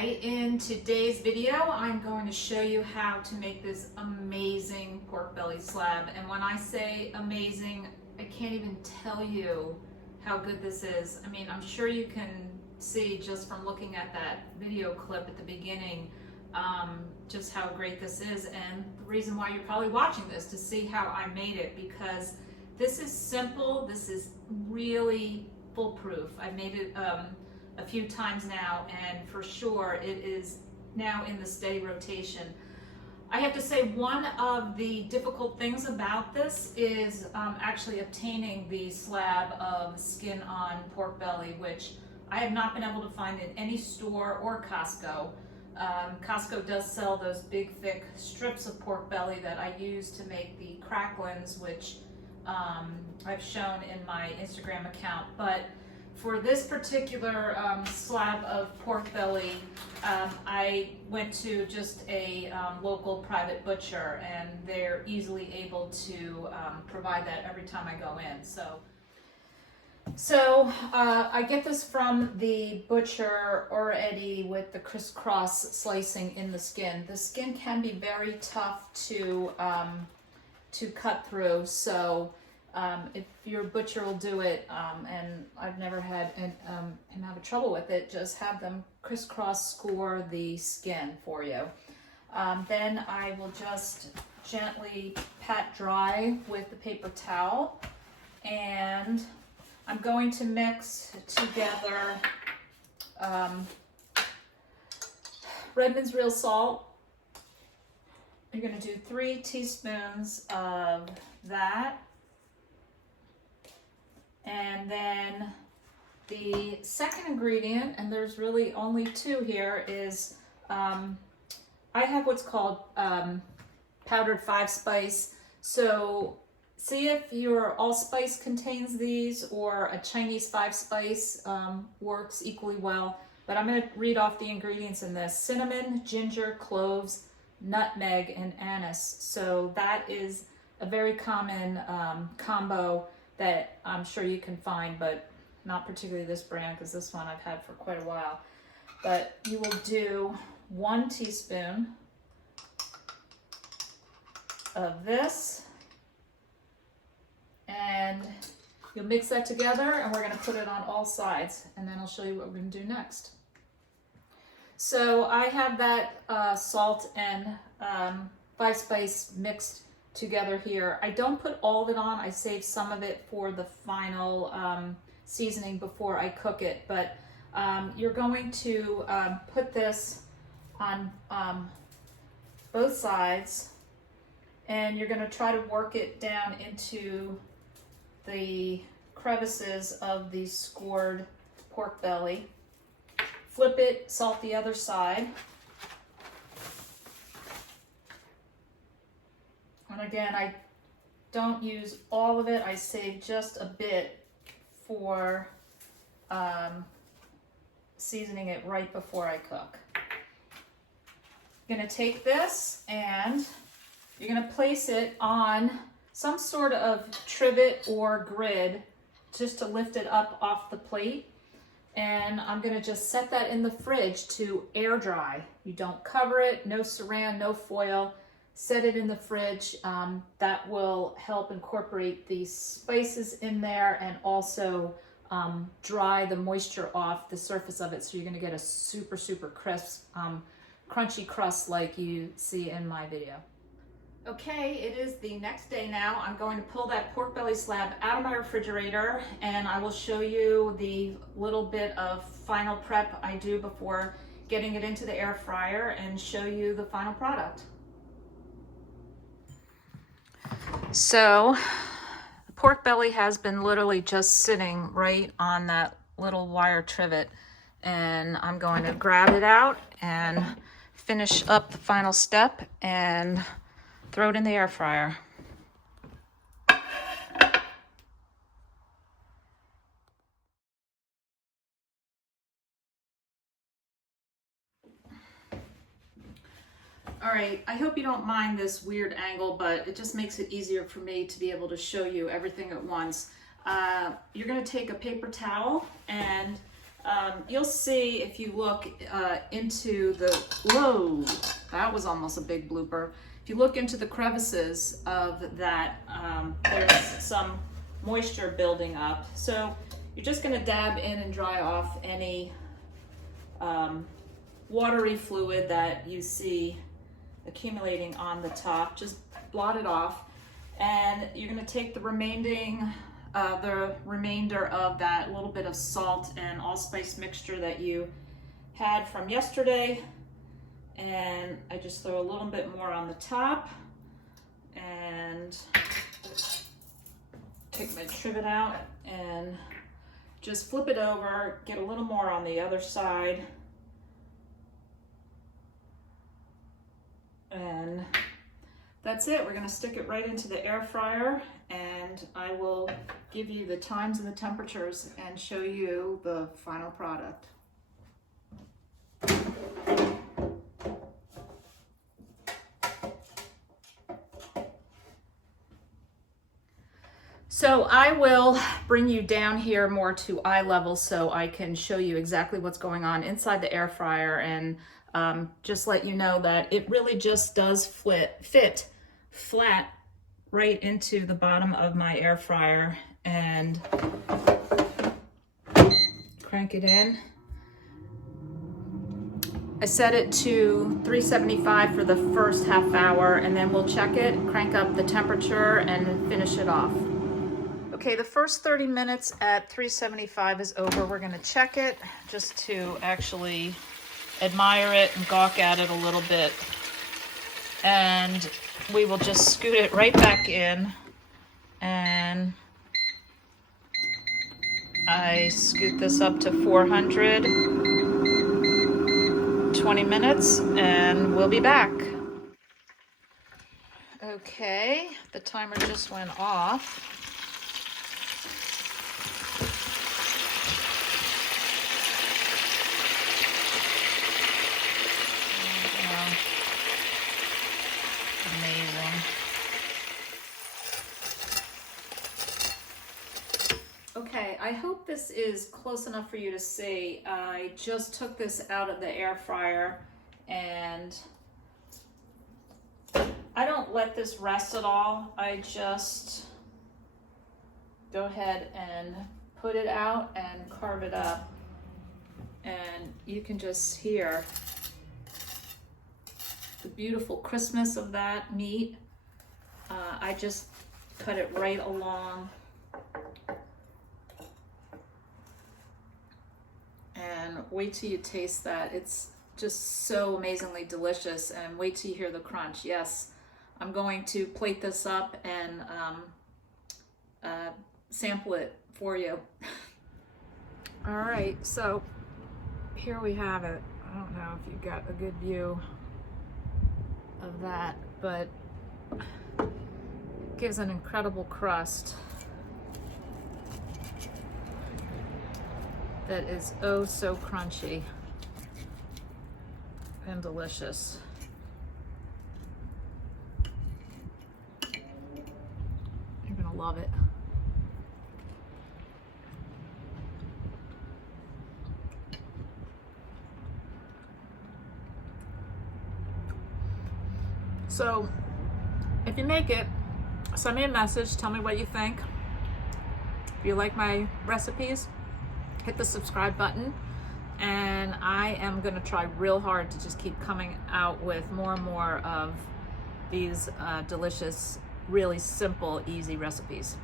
Okay, in today's video, I'm going to show you how to make this amazing pork belly slab. And when I say amazing, I can't even tell you how good this is. I mean, I'm sure you can see just from looking at that video clip at the beginning, just how great this is. And the reason why you're probably watching this to see how I made it, because this is simple, this is really foolproof. I've made it a few times now, and for sure it is now in the steady rotation. I have to say, one of the difficult things about this is actually obtaining the slab of skin on pork belly, which I have not been able to find in any store or Costco. Costco does sell those big thick strips of pork belly that I use to make the cracklins, which I've shown in my Instagram account. But for this particular slab of pork belly, I went to just a local private butcher, and they're easily able to provide that every time I go in. So I get this from the butcher 𝗟𝗡𝗦𝗢𝗡𝗏 with the crisscross slicing in the skin. The skin can be very tough to cut through, so if your butcher will do it, and I've never had him have trouble with it, just have them crisscross score the skin for you. Then I will just gently pat dry with the paper towel, and I'm going to mix together 𝗦𝗣𝗜𝗢𝗡𝗧 salt. You're going to do 3 teaspoons of that. And then the second ingredient, and there's really only 2 here, is I have what's called powdered 5-spice. So see if your allspice contains these, or a Chinese 5-spice works equally well. But I'm going to read off the ingredients in this: cinnamon, ginger, cloves, nutmeg, and anise. So that is a very common combo that I'm sure you can find, but not particularly this brand, because this one I've had for quite a while. But you will do 1 teaspoon of this, and you'll mix that together, and we're going to put it on all sides, and then I'll show you what we're going to do next. So I have that salt and 5-spice mixed together here. I don't put all of it on. I save some of it for the final seasoning before I cook it. But you're going to put this on both sides, and you're going to try to work it down into the crevices of the scored pork belly. Flip it, salt the other side. And again, I don't use all of it. I save just a bit for seasoning it right before I cook. You're going to take this and you're going to place it on some sort of trivet or grid just to lift it up off the plate. And I'm going to just set that in the fridge to air dry. You don't cover it, no saran, no foil. Set it in the fridge. That will help incorporate the spices in there, and also dry the moisture off the surface of it, so you're going to get a super, super crisp, crunchy crust like you see in my video. Okay, it is the next day now. I'm going to pull that pork belly slab out of my refrigerator, and I will show you the little bit of final prep I do before getting it into the air fryer, and show you the final product. So the pork belly has been literally just sitting right on that little wire trivet, and I'm going to grab it out and finish up the final step and throw it in the air fryer. All right, I hope you don't mind this weird angle, but it just makes it easier for me to be able to show you everything at once. You're going to take a paper towel and You'll see if you look into the, whoa, that was almost a big blooper. If you look into the crevices of that, there's some moisture building up. So you're just gonna dab in and dry off any watery fluid that you see accumulating on the top. Just blot it off, and you're gonna take the remainder of that little bit of salt and allspice mixture that you had from yesterday, and I just throw a little bit more on the top, and take my trivet out and just flip it over, get a little more on the other side, and that's it. We're gonna stick it right into the air fryer, and I will give you the times and the temperatures and show you the final product. So I will bring you down here more to eye level so I can show you exactly what's going on inside the air fryer, and just let you know that it really just does fit flat right into the bottom of my air fryer, and crank it in. I set it to 375 for the first half hour, and then we'll check it, crank up the temperature, and finish it off. Okay, the first 30 minutes at 375 is over. We're gonna check it just to actually admire it and gawk at it a little bit. And we will just scoot it right back in, and I scoot this up to 400, 20 minutes, and we'll be back. Okay, the timer just went off. Amazing. Okay, I hope this is close enough for you to see. I just took this out of the air fryer, and I don't let this rest at all. I just go ahead and put it out and carve it up, and you can just hear the beautiful crispness of that meat. I just cut it right along, and wait till you taste that. It's just so amazingly delicious, and wait till you hear the crunch. Yes, I'm going to plate this up and sample it for you. All right, so here we have it. I don't know if you got a good view of that, but it gives an incredible crust that is oh so crunchy and delicious. You're gonna love it. So if you make it, send me a message, tell me what you think. If you like my recipes, hit the subscribe button, and I am gonna try real hard to just keep coming out with more and more of these delicious, really simple, easy recipes.